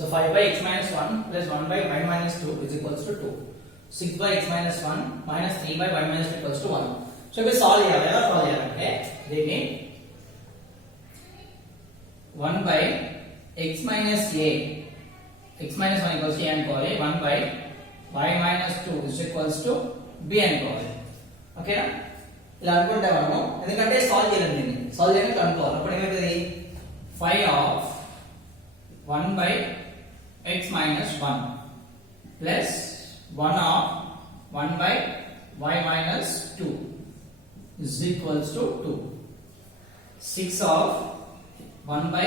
So 5 by x minus 1 plus 1 by y minus 2 is equals to 2. 6 by x minus 1 minus 3 by y minus 2 equals to 1. So if we solve here, ఎలా solve చేయాలంటే దీన్ని 1 by x minus a, x minus 1 equals to a అనుకోవాలి, 1 by y minus 2 is equals to b అనుకోవాలి. ఓకేనా? ఇలా అనుకుంటే మనము ఎందుకంటే సాల్వ్ చేయాలి, దీన్ని సాల్వ్ చేయడానికి అనుకోవాలి. అప్పుడు ఏమవుతుంది, 5 of 1 by x minus 1 plus 1 of 1 by y minus 2 is equals to 2. 6 of 1 by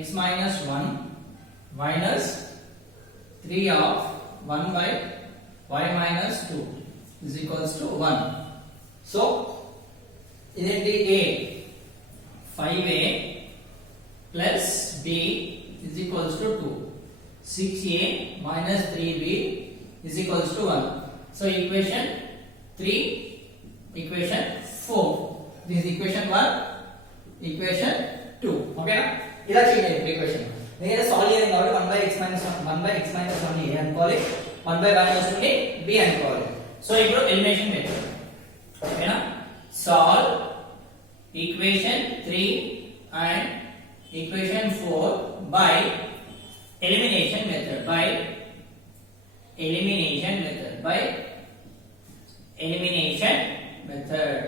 x minus 1 minus 3 of 1 by y minus 2 is equals to 1. So, ఇదేంటి a 5a plus b is equals to 2. 6a minus 3b is equals to 1. So, equation 3, equation 4. This is equation 1, equation 2. Okay na? ఇలా చేయండి equation. నేను solve చేయాలి కాబట్టి 1 by x minus 1 a అనుకోవాలి, 1 by y minus 2 ని b అనుకోవాలి. So ఇప్పుడు elimination method. ఓకేనా? Solve equation 3 and equation 4 by elimination method. By elimination method. By elimination method.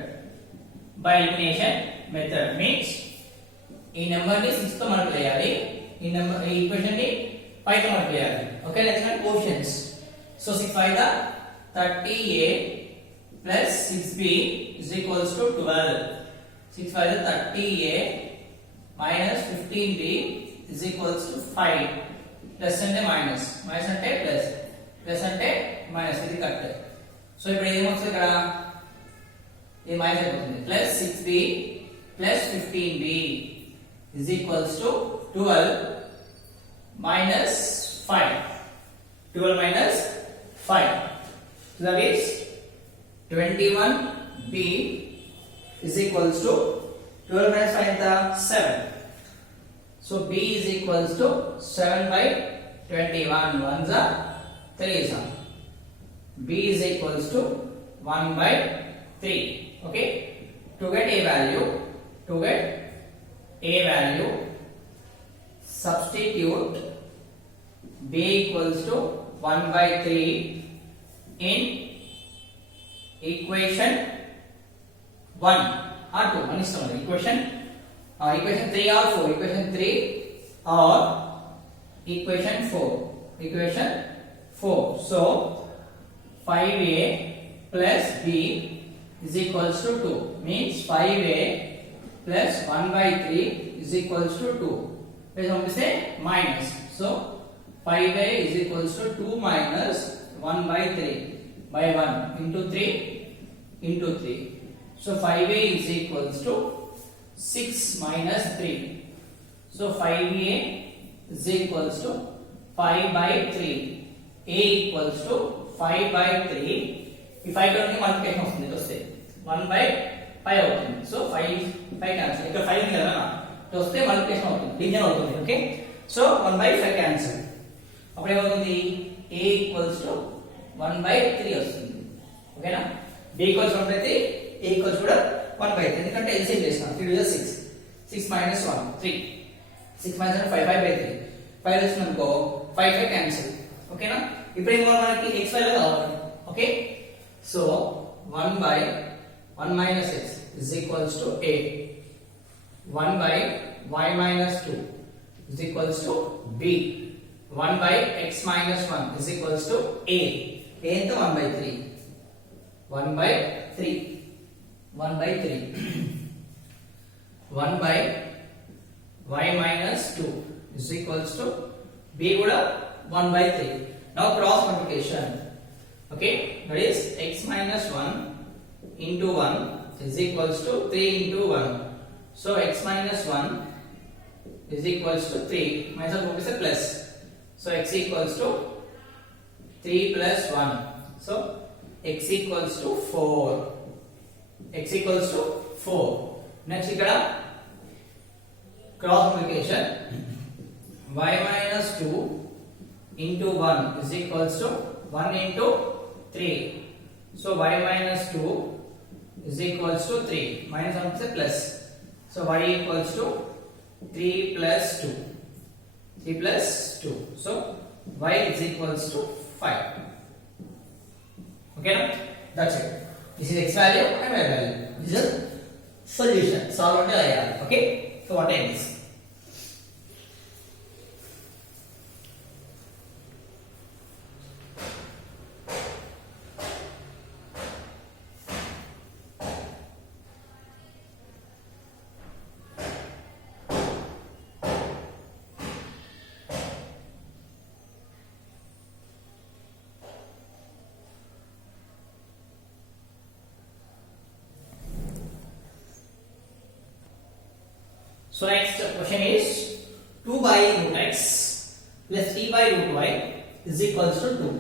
By elimination method means ఈ నెంబర్ ని 6 తో మల్టిప్లై చేయాలి, ఈ నెంబర్ ఈ ఈక్వేషన్ ని 5 తో మల్టిప్లై చేయాలి. Okay, next cautions. So 6 5 the 30a plus 6b is equals to 12. 6 5 the 30a minus 15b is equals to 5. Plus అంటే minus, minus అంటే plus, plus అంటే minus, ఇది కట్. సో ఇప్పుడు ఏమొస్తుంది ఇక్కడ, ఇది మైనస్ అయిపోతుంది. Plus 6b plus 15b is equals to 12 minus 5. 12 minus 5. So that is 21b is equals to 12 minus 5 is 7. So b is equals to 7 by 21. 1 is 3 is. B is equals to 1 by 3. Okay. To get a value, substitute b equals to 1 by 3 in equation 1 or 2. One is equation 3 or 4. Equation 3 or equation 4. Equation 4. So 5a plus b is equals to 2. Means 5a plus 1 by 3 is equals to 2. Let's want to say minus. So 5a is equals to 2 minus 1 by 3 by 1 into 3 into 3. So 5a is equals to 6 minus 3. So 5a is equals to 5 by 3. A equals to 5 by 3. If I don't multiplication వస్తుంది వస్తే 1 by 5 అవుతుంది. So 5 cancel. ఇక్కడ 5 ఉంది కదా, వస్తే multiplication అవుతుంది, division అవుతుంది. Okay, so 1 by 5 cancel. అప్పుడు ఏమవుతుంది, a equals to 1 by 3 వస్తుంది. ఓకేనా? b equals 1 by 3, a equals కూడా 1 by 3. ఎందుకంటే LCM చేస్తాం. 3 is 6. 6 minus 1 3. 6 minus 1 5 by 3. 5 వచ్చింది అనుకో, 5 5 క్యాన్సిల్. ఓకేనా? ఇప్పుడు ఏమో మనకి x వాల్యూ కావాలి. Okay, so 1 by 1 minus x is equals to a. 1 by y minus 2 is equals to b. 1 by x minus 1 is equals to a. A into 1 by 3. 1 by 3. 1 by 3. 1 by y minus 2 is equals to b kuda 1 by 3. Now cross multiplication. Okay, that is x minus 1 into 1 is equals to 3 into 1. So x minus 1 is equals to 3. Minus 1 is a plus. So x equals to 3 plus 1. So x equals to 4. X equals to 4. Next ikkada cross multiplication. y minus 2 into 1 is equals to 1 into 3. So y minus 2 is equals to 3. Minus 1 is a plus. So y equals to 3 plus 2. 3 plus 2. So y is equals to 5. Okay, now that's it. This is x value and y value. This is solution. Solve until I have. Okay. So what is this? So next question is 2 by root x plus 3 by root y is equals to 2.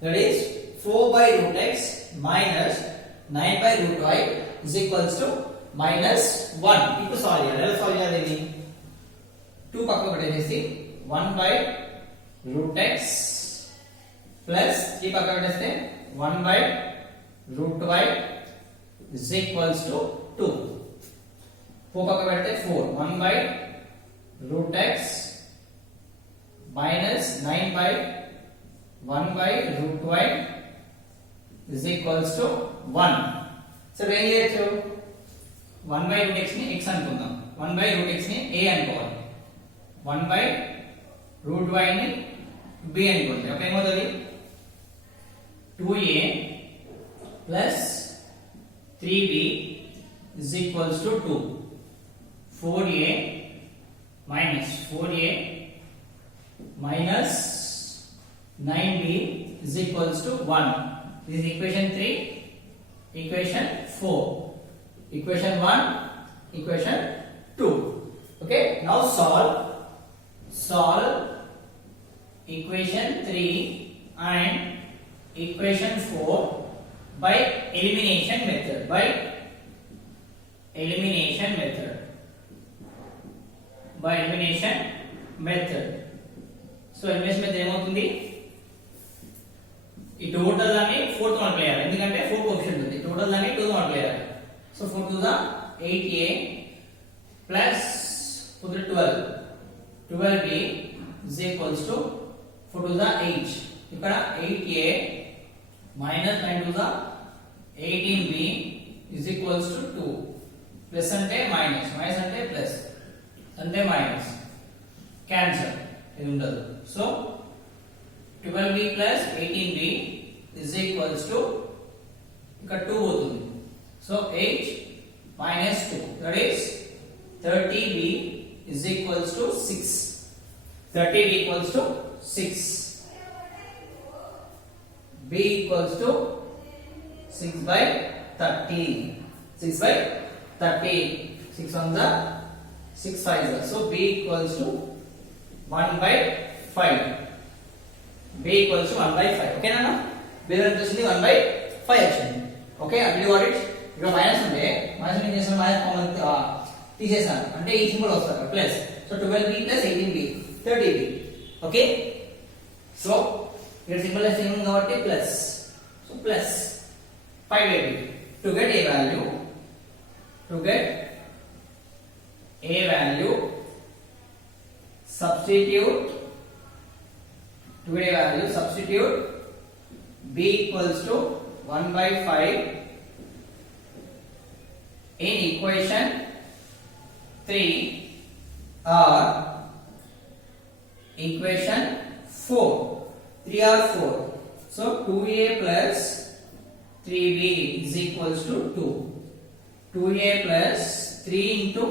That is 4 by root x minus 9 by root y is equals to minus 1. People solve here. Let us solve here. 2 పక్కకు పెట్టేసి 1 by root x plus 3 పక్కకు పెట్టేస్తే 1 by root y is equals to 2. 4 పక్కకు పెడితే 4 1 by root x minus 9 by 1 by root y is equals to 1. So ఏం చేయొచ్చు 1 by root x ని x అనుకుందాం 1 by root x ని a అనుకోవాలి 1 by root y ని b అనుకోండి అప్పుడు ఏమవుతుంది 2a plus 3b is equals to 2. 4a minus 4a minus 9b is equals to 1. This is equation 3, equation 4, equation 1, equation 2. Okay, now solve equation 3 and equation 4 by elimination method. By elimination method. So elimination method ఏమవుతుంది ఈ total దాన్ని 4 తో multiply చేయాలి ఎందుకంటే 4 coefficient ఉంది total దాన్ని 2 తో multiply చేయాలి so 4 to the 8a plus 4 to the 12b is equals to 4 to the 8 ఇక్కడ 8a minus 9 to the 18b is equals to 2 plus అంటే minus అంటే plus అంటే మైనస్ క్యాన్సల్ ఇది ఉండదు so 12b plus 18b is equals to ఇక్కడ 2 పోతుంది so 8 minus 2 that is 30b is equals to 6 30b equals to 6 b equals to 6 by 30 6 by 30 6 on the 6 5 so b equals to 1 by 5 b equals to 1 by 5 okay na b వచ్చేసింది 1 by 5 వచ్చింది okay I will got it ఇక్కడ minus ఉంటే minus ఏం చేస్తాను minus common తీసేసాను అంటే ఈ symbol వస్తుంది plus so 12b plus 18b 30b okay so ఇక్కడ సింబల్ సేమ్ ఉంది కాబట్టి plus so plus 5ab to get a value substitute b equals to 1 by 5 in equation 3 or equation 4 3 or 4 so 2a plus 3b is equals to 2 2a plus 3 into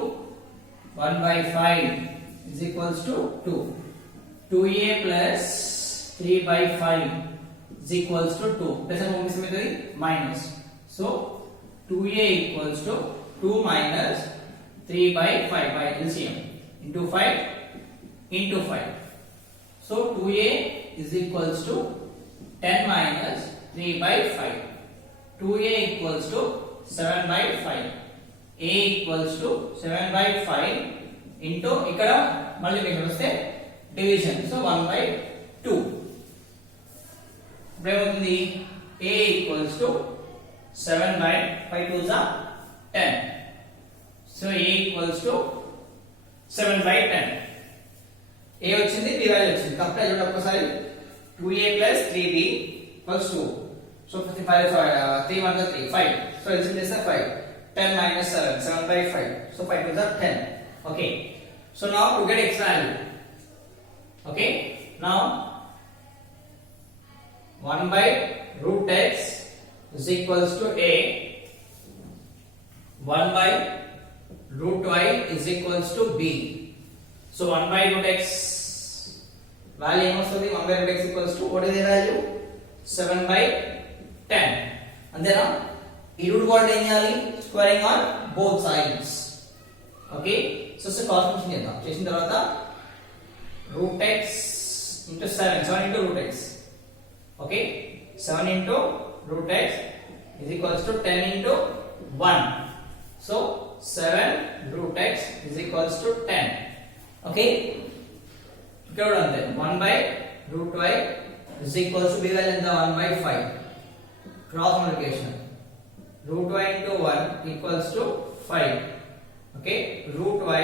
1 by 5 is equals to 2 2a plus 3 by 5 is equals to 2 plus minus so 2a equals to 2 minus 3 by 5 by LCM into 5 into 5 so 2a is equals to 10 minus 3 by 5 2a equals to 7 by 5 a equals to 7 by 5 into ఇక్కడ multiplication వస్తే division. So 1 by 2. ఏమవుతుంది a equals to 7 by 5 2s are 10. So a equals to 7 by 10. a వచ్చింది b value వచ్చింది కాబట్టి చూడండి ఒకసారి 2a plus 3b equals 2. So 3 1 3 5. So LCM is 5. 10 minus 7 7 by 5. So 5 2s are 10. Okay. So now to get x value. Okay. Now 1 by root x is equals to a. 1 by root y is equals to b. So 1 by root x value ఏమొస్తుంది 1 by root x equals to what is the value 7 by 10 అంతేనా ఈ route కూడా ఏం చేయాలి squaring on both sides okay so cos function చేద్దాం చేసిన తర్వాత root x into 7 into root x okay 7 into root x is equals to 10 into 1 so 7 root x is equals to 10 okay ఇక్కడ కూడా అంతే 1 by root y is equals to b value ఎంత 1 by 5 cross multiplication root y into 1 equals to 5 okay root y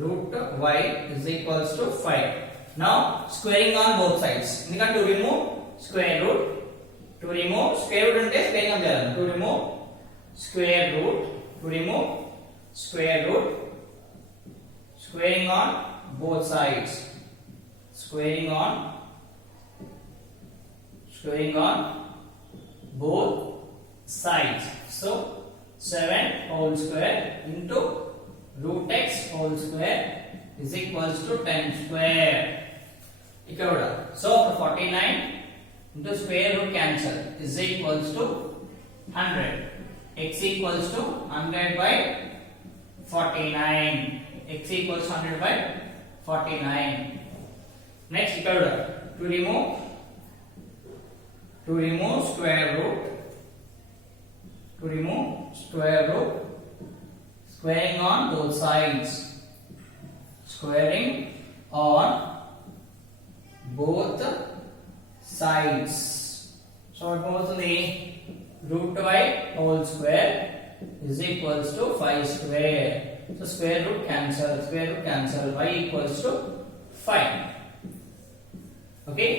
root y is equals to 5 now squaring on both sides ఎందుకంటే to remove square root అంటే squaring on చేయాలి to remove square root squaring on both sides squaring on both sides so 7 whole square into root x whole square is equals to 10 square ఇక్కడ కూడా so 49 into square root cancel is equals to 100 x equals to 100 by 49 x equals to 100 by 49 next ఇక్కడ కూడా to remove square root squaring on both sides squaring on both sides so what comes to the root y whole square is equals to 5 square so square root cancel y equals to 5 okay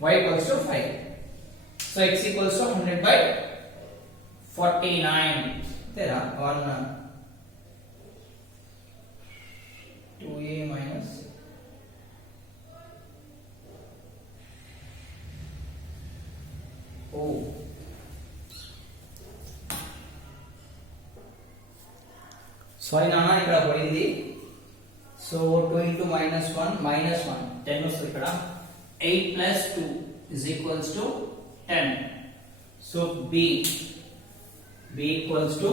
y equals to 5 so x equals to 100 by 49 there 2a minus oh sorry నాన్న ఇక్కడ పడింది so 2 into minus 1 10 వస్తుంది ఇక్కడ 8 plus 2 is equals to 10 so b equals to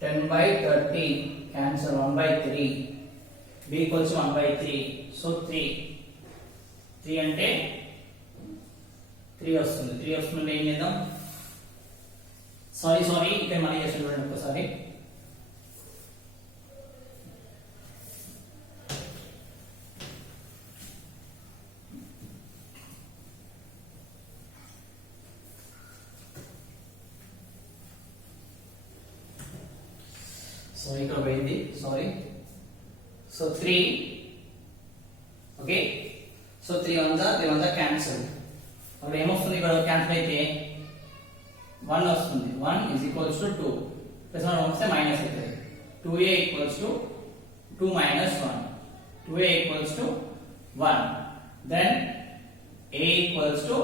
10 by 30 cancel 1 by 3 b equals to 1 by 3 so 3 అంటే 3 వస్తుంది ఏం చేద్దాం sorry ఇక్కడ మళ్ళీ చేసి చూడండి ఒకసారి సో ఇక్కడ పోయింది sorry so 3 okay so 3 1 cancel అప్పుడు ఏమొస్తుంది ఇక్కడ క్యాన్సిల్ అయితే 1 వస్తుంది 1 is equals to 2 ప్లస్ 1 వస్తే మైనస్ అవుతుంది 2a equals to 2 minus 1 2a equals to 1 then a equals to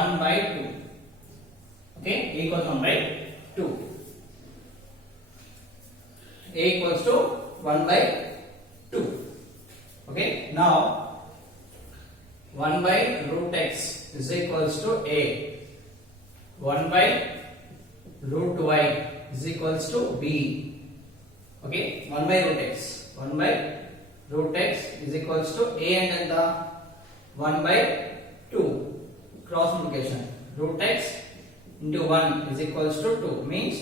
1 by 2 okay a equals 1 by 2 a equals to 1 by 2 okay now 1 by root x is equals to a 1 by root y is equals to b okay 1 by root x is equals to a and the 1 by 2 cross multiplication root x into 1 is equals to 2 means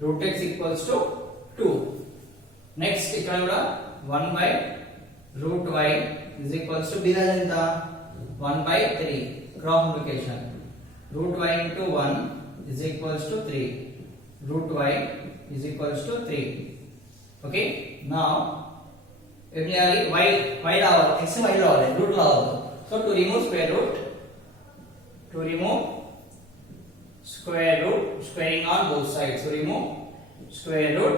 root x equals to 2. Next ఇక్కడ కూడా 1 by root y is equals to division ఎంత 1 by 3 cross multiplication root y into 1 is equals to 3 root y is equals to 3. Okay, now ఏం చేయాలి y రావాలి x y రావాలి root రావాలి. So to remove square root, squaring on both sides. So remove square root,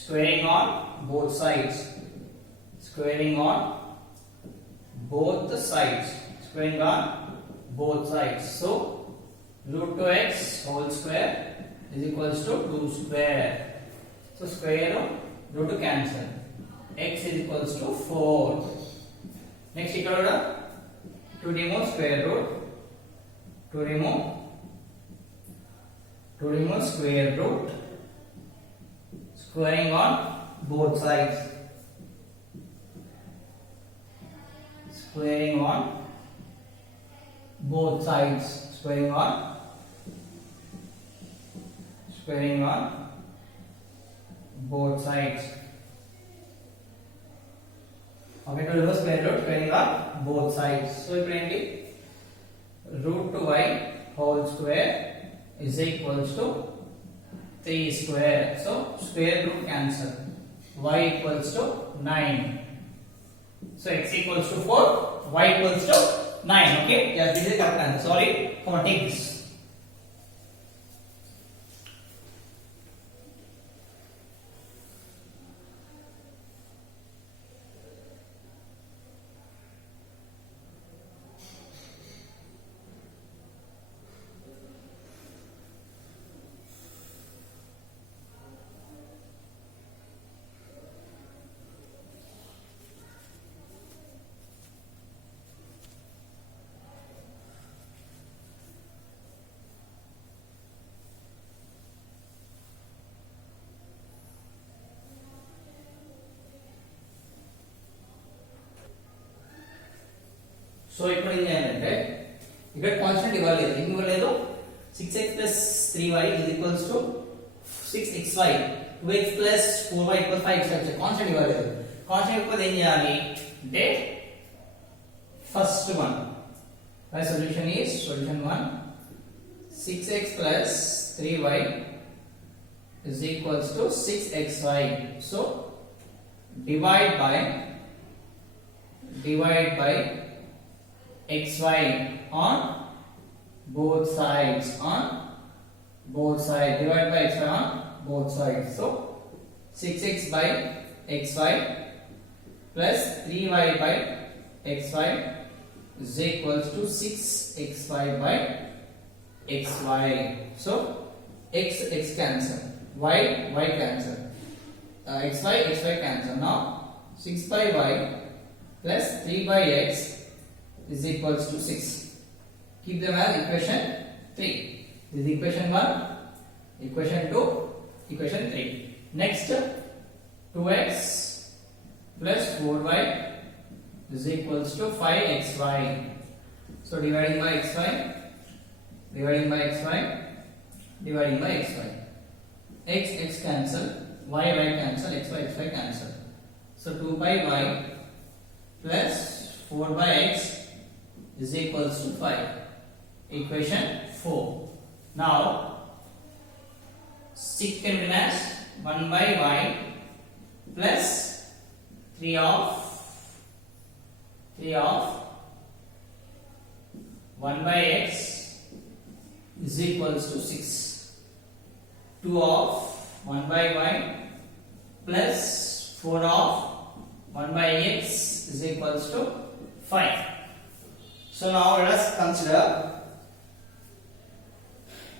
squaring on both sides, squaring on both the sides, squaring on both sides. So root 2x whole square is equals to 2 square. So square root cancel. X is equals to 4. Next ఇక్కడ to remove square root, to remove square root, squaring on both sides, squaring on both sides, squaring on both sides. Okay, to remove square root, squaring on both sides. So plainly root 2y whole square is equals to 3 square. So square root cancel. Y equals to 9. So x equals to 4, y equals to 9. Okay, yes, this is correct answer. Sorry, come on, take this. So ఇప్పుడు ఏం చేయాలంటే ఇక్కడ constant ఇవ్వలేదు, ఏం ఇవ్వలేదు 6x plus 3y is equals to 6xy, 2x plus 4y equals 5. Constant ఇవ్వలేదు. Constant ఇవ్వకపోతే ఏం చేయాలి అంటే first one my solution is solution 1 6x plus 3y is equals to 6xy. So divide by xy on both sides, divide by xy on both sides. So 6x by xy plus 3y by xy is equals to 6xy by xy. So x cancel, y cancel, xy cancel. Now 6 by y plus 3 by x is equals to 6. Keep them as equation 3. This is equation 1, equation 2, equation 3. Next 2x plus 4y is equals to 5xy. So dividing by xy, x cancel, y cancel, xy cancel. So 2 by y plus 4 by x is equals to 5. Equation 4. Now 6 can be as 1 by y plus 3 of 1 by x is equals to 6. 2 of 1 by y plus 4 of 1 by x is equals to 5. So now let us consider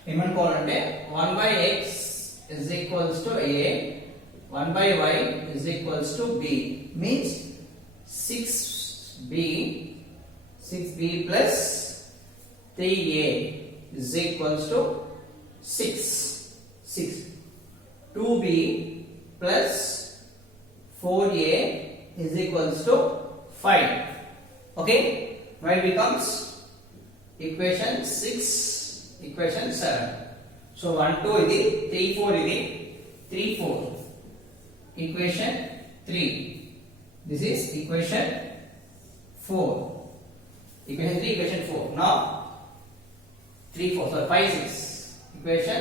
1 by x is equals to a, 1 by y is equals to b, means 6b plus 3a is equals to 6. 2b plus 4a is equals to 5. Okay, now it becomes equation 6, equation 7. So 1 2 ఇది 3 4 ఇది 3 4 equation 3 this is equation 4 equation 3 equation 4 now 3 4 so 5 6 equation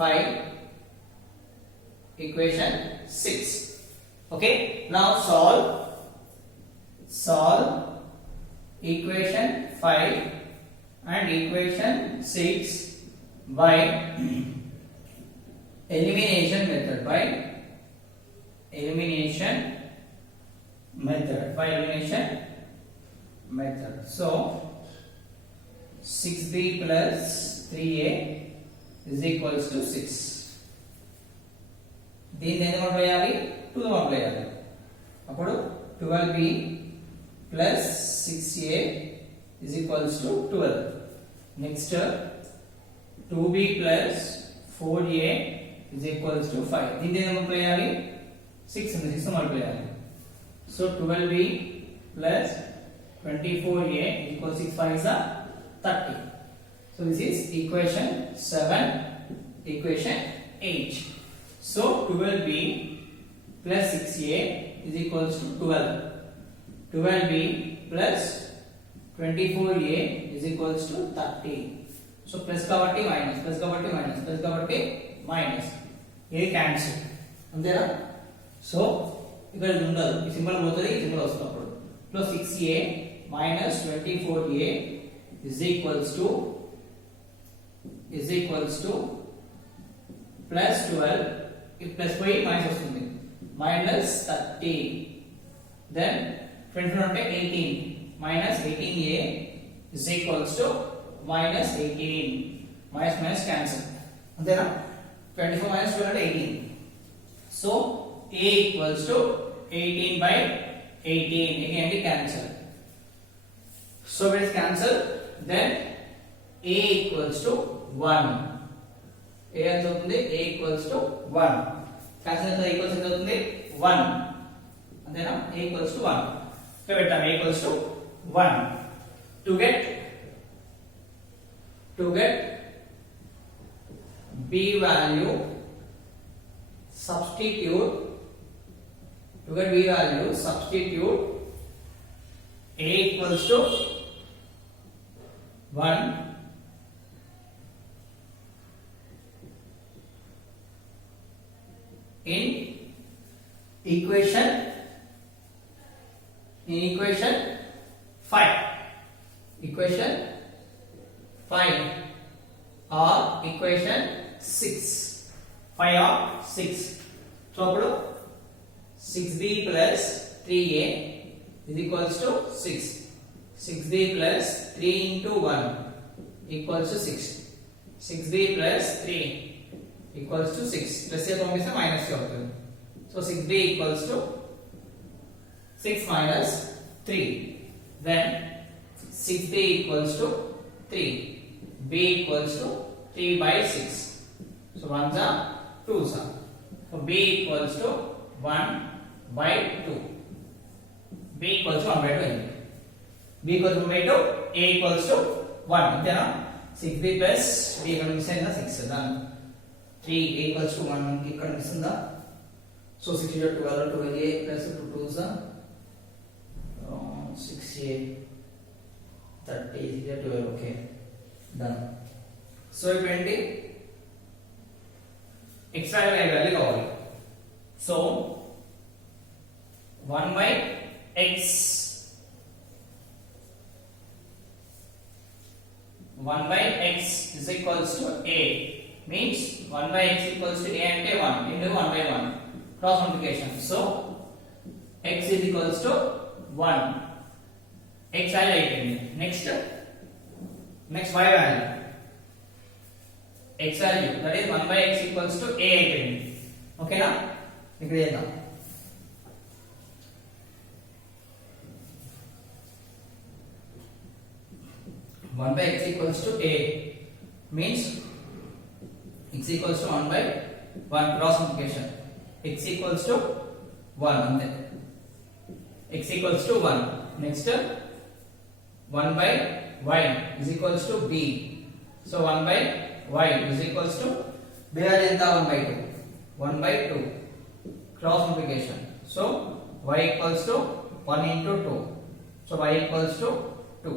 5 equation 6 okay now solve equation 5 and equation 6 by elimination method so 6b plus 3a is equals to 6 దీన్ని ఎంత multiply చేయాలి 2 తో multiply చేయాలి అప్పుడు 12b plus 6a is equals to 12 next 2b plus 4a is equals to 5 దీన్ని ఎంత multiply చేయాలి 6 ఉంది 6 తో మల్టిప్లై చేయాలి so 12b plus 24a equals 6 5 is 30 so this is equation 7 equation 8 so 12b plus 6a is equals to 12b plus 24a is equals to 30 so plus kabatti minus ఇది cancel అంతేనా so ఇక్కడ ఉండదు ఈ symbol పోతుంది ఈ symbol వస్తుంది అప్పుడు so 6a minus 24a is equals to plus 12 if plus పోయి మైనస్ వస్తుంది minus 30 then 24 అంటే 18 minus 18a is equals to minus 18 minus cancel అంతేనా 24 minus 12 అంటే 18 so a equals to 18 by 18 again it cancel so it is cancel then a equals to 1 a ఎంత అవుతుంది a equals to 1 cancel ఎంత equals ఎంత అవుతుంది 1 అంతేనా a equals to 1 so పెట్టాం a equals to 1 to get b value substitute a equals to 1 in equation 5 or equation 6 5 or 6 so appudu 6b plus 3a is equals to 6 6b plus 3 into 1 equals to 6 6b plus 3 equals to 6 plus here పంపిస్తే minus అవుతుంది so 6b equals to 6 minus 3 then 6b equals to 3 b equals to 3 by 6 so 1s are 2s are so b equals to 1 by 2 b equals to 1 by 2 b equals to 1 by 2 a equals to 1 అంతేనా 6b plus b ఇక్కడ miss అయిందా 6 దాని 3 a equals to 1 ఇక్కడ miss ఉందా so 6 is 12 12a plus 2 2s are 6a 30 is 12 okay done so ఇప్పుడేంటి extra value కావాలి so 1 by x 1 by x is equals to a means 1 by x equals to a అంటే 1 into 1 by 1 cross multiplication so x is equals to 1 x value అయిపోయింది next y value x value that is 1 by x equals to a అయిపోయింది ఓకేనా ఇక్కడ చేద్దాం 1 by x equals to a means x equals to 1 by 1 cross multiplication x equals to 1 ante x equals to 1 next 1 by y is equals to b so 1 by y is equals to b value ఎంత 1 by 2 1 by 2 cross multiplication, so y equals to 1 into 2, so y equals to 2,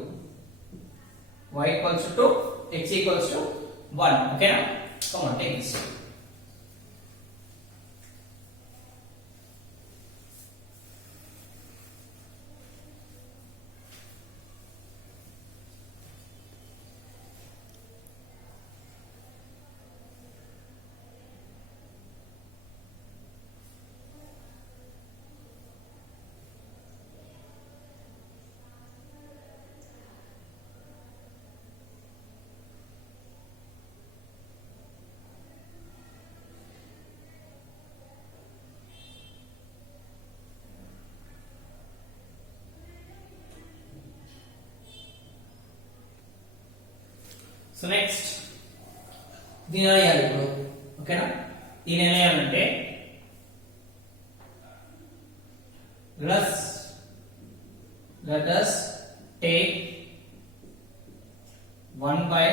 y equals to 2, x equals to 1. Okay now, come on, take this. So next దీని ఎలా చేయాలి ఇప్పుడు? ఓకేనా, దీని ఎలా చేయాలంటే let us take 1 by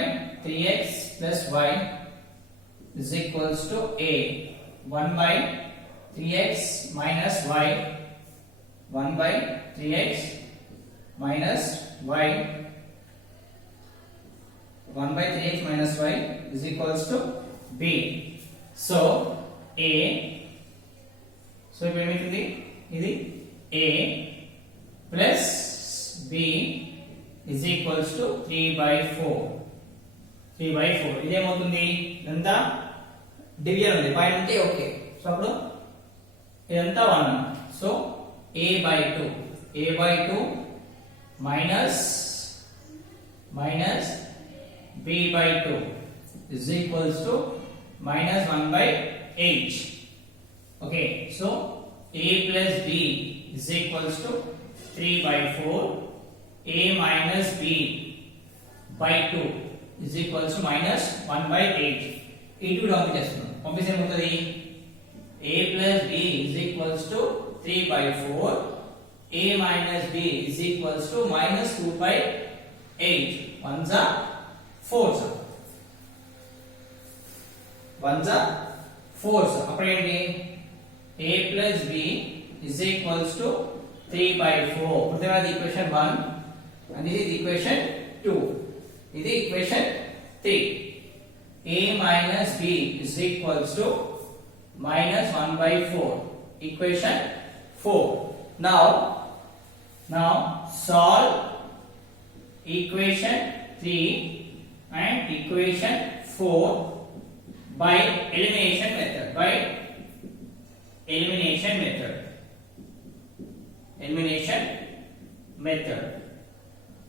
3x plus y is equals to a 1 by 3x minus y 1 by 3x minus y 1 by 3x minus y is equals to b. So a, so ఇప్పుడు ఏమవుతుంది, ఇది a plus b is equals to 3 by 4 3 by 4. ఇది ఏమవుతుంది, ఇదంతా division ఉంది పైన ఉంటే okay, so అప్పుడు ఇదంతా 1, so a by 2 minus b by 2 is equals to minus 1 by 8. Okay, so a plus b is equals to 3 by 4, a minus b by 2 is equals to minus 1 by 8. into down చేస్తున్నాం, పంపిస్తే ఏమవుతుంది, a plus b is equals to 3 by 4, a minus b is equals to minus 2 by 8. 1s are 4s, 1s are 4s. అప్పుడు ఏంటి, a plus b is equals to 3 by 4. ఇప్పుడు ఇది equation 1 and this is equation 2. ఇది equation 3. a minus b is equals to minus 1 by 4. Equation 4. Now solve equation 3 and equation 4 by elimination method.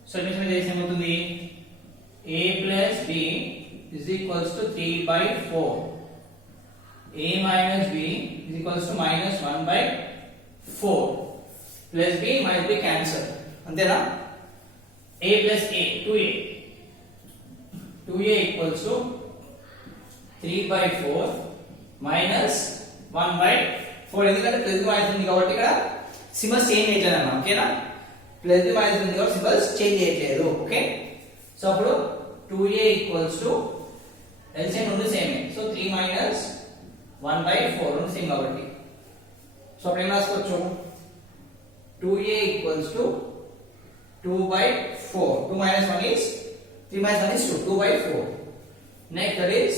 So this means ఏమవుతుంది, a plus b is equals to 3 by 4, a minus b is equals to minus 1 by 4, plus b minus b cancel, అంతేనా, a plus a 2a equals to 3 by 4 minus 1 by 4. ఎందుకంటే plus minus ఉంది కాబట్టి ఇక్కడ symbols change చేయట్లేదు, ఓకేనా, plus minus ఉంది కాబట్టి symbols change చేయట్లేదు. ఓకే, సో అప్పుడు 2a equals to LCM రెండు సేమ్, సో 3 minus 1 by 4 రెండు సేమ్ కాబట్టి, సో అప్పుడు ఏం రాసుకోవచ్చు, 2a equals to 2 by 4. 2 minus 1 is 3 minus 1 is 2. 2 by 4. Next that is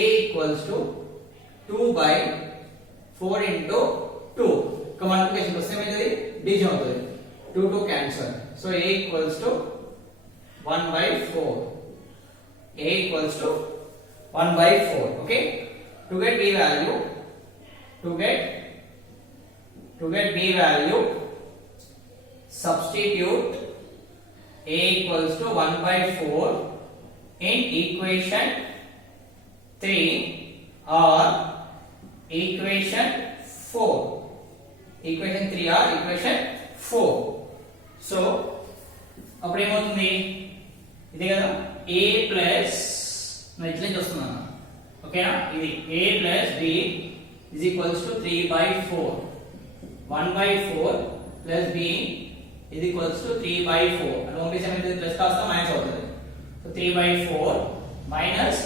a equals to 2 by 4 into 2. Multiplication వస్తే ఏమవుతుంది, డివిజన్ అవుతుంది, 2 2 cancel. So a equals to 1 by 4. a equals to 1 by 4. Okay, to get b value, to get b value, substitute a equals to 1 by 4 in equation 3 or equation 4. Equation 3 or equation 4. So అప్పుడు ఏమవుతుంది, ఇది కదా a plus నేను ఇట్లా చూస్తున్నాను, ఓకేనా, ఇది a plus b is equals to 3 by 4. 1 by 4 plus b is equals to 3 by 4. And 1 by 7 is plus కాస్త మైనస్ అవుతుంది, so 3 by 4 minus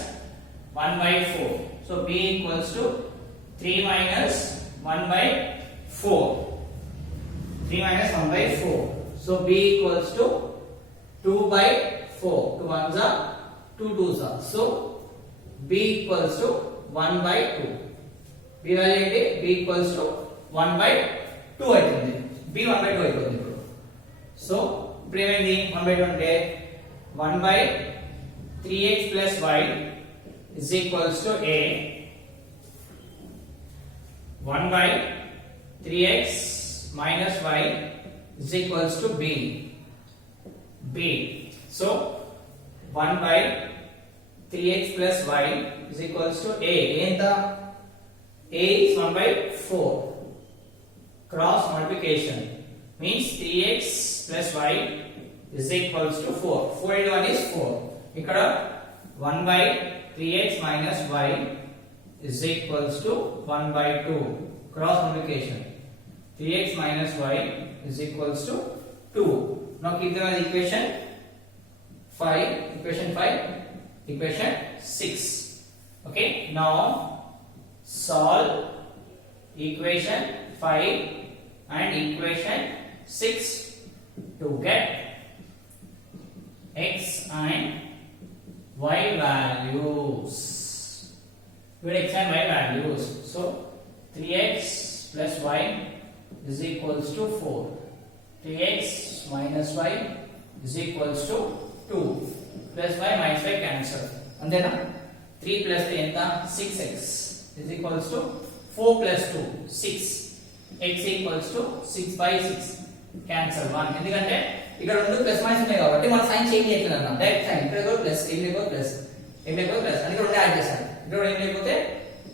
1 by 4. So b equals to 3 minus 1 by 4. 3 minus 1 by 4. So b equals to 2 by 4. 2 ones are 2 twos are. So b equals to 1 by 2. b value ఏంటి? b equals to 1 by 2 అవుతుంది. b 1 by 2 అవుతుంది ఇప్పుడు. So ఇప్పుడు ఏమైంది? 1 by 2 అంటే 1 by 3x plus y is equals to a. 1 by 3x minus y is equals to b. b. So 1 by 3x plus y is equals to a. Enta a is 1 by 4. Cross multiplication means 3x plus y is equals to 4. 4 into 1 is 4. ఇక్కడ 1 by 3x minus y is equals to 1 by 2. Cross multiplication. 3x minus y is equals to 2. Now keep them as equation 5, equation 5, equation 6. Okay, now solve equation 5 and equation 6 to get x and y values. Get x and y values. So 3x plus y is equals to 4. 3x minus y is equals to 2. Plus y minus y cancel. And then 3 plus 3 enta 6x is equals to 4 plus 2 6. x equals to 6 by 6. Cancel 1. ఎందుకంటే ఇక్కడ రెండు plus minus ఉన్నాయి కాబట్టి మనం sign change చేయట్లేదు అన్నమాట. Direct sign ఇక్కడ కూడా ప్లస్ ఏం లేకపోతే ప్లస్ ఏం లేకపోతే ప్లస్ అని ఇక్కడ యాడ్ చేశాను. ఇక్కడ ఏం లేకపోతే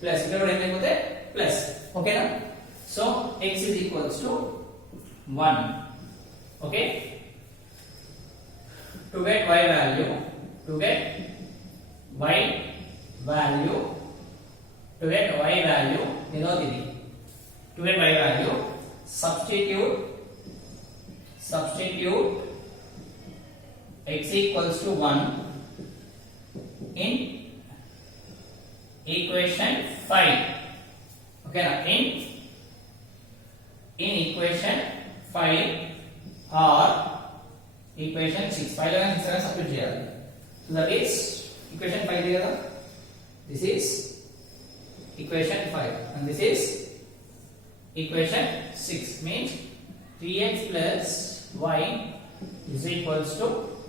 ప్లస్ ఇక్కడ ఏం లేకపోతే ప్లస్. ఓకేనా? So x is equals to 1. Okay, to get y value, to get y value, to get y value, you know this. To get y value, substitute x equals to 1 in equation 5. Okay, now in equation 5 or equation 6. 5 and 6 substitute చేయాలి. So that is equation 5 there. This is equation 5 and this is equation 6. Means 3x plus y is equals to